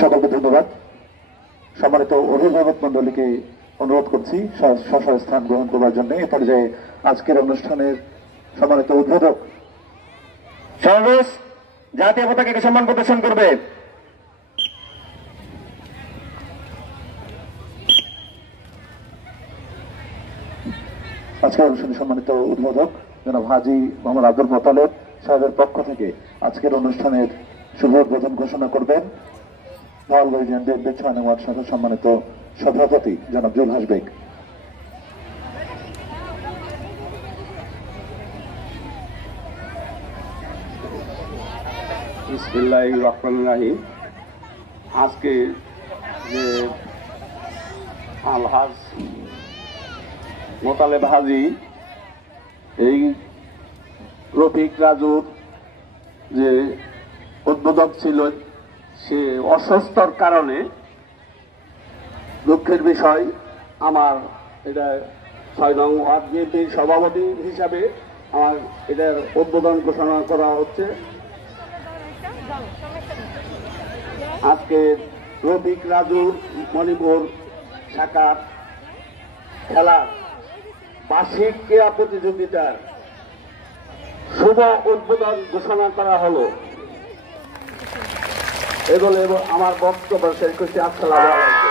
সকলকে ধন্যবাদ। সম্মানিত অভিভাবক মন্ডলীকে অনুরোধ করছি স্থান গ্রহণ করার জন্য। এ পর্যায়ে আজকের অনুষ্ঠানের সম্মানিত উদ্বোধক সমাবেশ জাতীয় পতাকাকে সম্মান প্রদর্শন করবে। আজকের অনুষ্ঠানে সম্মানিত উদ্বোধক জনাব হাজী মোহাম্মদ আব্দুল মোতালেব সাহেবের পক্ষ থেকে আজকের অনুষ্ঠানের শুভ উদ্বোধন ঘোষণা করবেন নওয়ালগঞ্জের 6 নং ওয়ার্ড শাখার সম্মানিত সভাপতি জনাব জুলহাস বেগ। বিসমিল্লাহির রহমানির রহিম। আজকে যে আলহাজ মোতালেব হাজী এই রফিক রাজুর যে উদ্বোধক ছিল, সে অসুস্থতার কারণে দুঃখের বিষয়। আমার এটা 6 নং ওয়ার্ড বিএনপির সভাপতি হিসাবে আমার এটার উদ্বোধন ঘোষণা করা হচ্ছে। আজকে রফিক রাজু মণিপুর শাখার খেলার বার্ষিক ক্রীড়া প্রতিযোগিতার শুভ উদ্বোধন ঘোষণা করা হলো। এ বলে আমার বক্তব্য শেষ করছি। আসসালামু আলাইকুম।